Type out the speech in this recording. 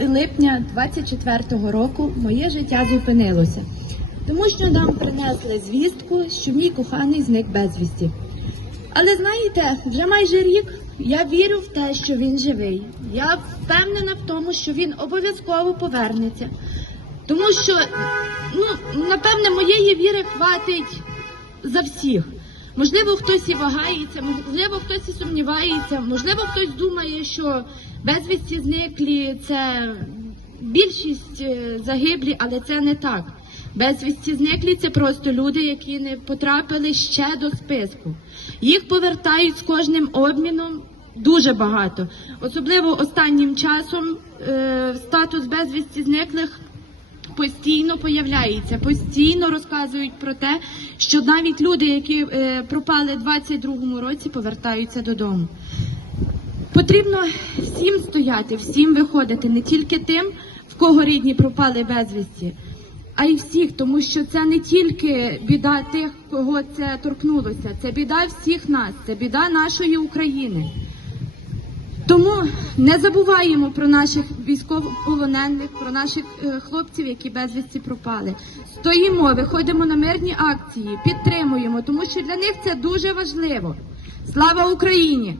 липня 24-го року моє життя зупинилося, тому що нам принесли звістку, що мій коханий зник безвісті. Але знаєте, вже майже рік я вірю в те, що він живий. Я впевнена в тому, що він обов'язково повернеться. Тому що, ну, напевне, моєї віри хватить за всіх. Можливо, хтось і вагається, можливо, хтось і сумнівається, можливо, хтось думає, що безвісті зниклі це більшість е, загиблі, але це не так. Безвісті зниклі це просто люди, які не потрапили ще до списку. Їх повертають з кожним обміном дуже багато. Особливо останнім часом е, статус безвісті зниклих постійно появляється, постійно розказують про те, що навіть люди, які е, пропали в 22-му році, повертаються додому. Потрібно всім стояти, всім виходити, не тільки тим, в кого рідні пропали безвісті, а й всіх, тому що це не тільки біда тих, кого це торкнулося, це біда всіх нас, це біда нашої України. Тому не забуваємо про наших військовополонених, про наших е, хлопців, які безвісті пропали. Стоїмо, виходимо на мирні акції, підтримуємо, тому що для них це дуже важливо. Слава Україні!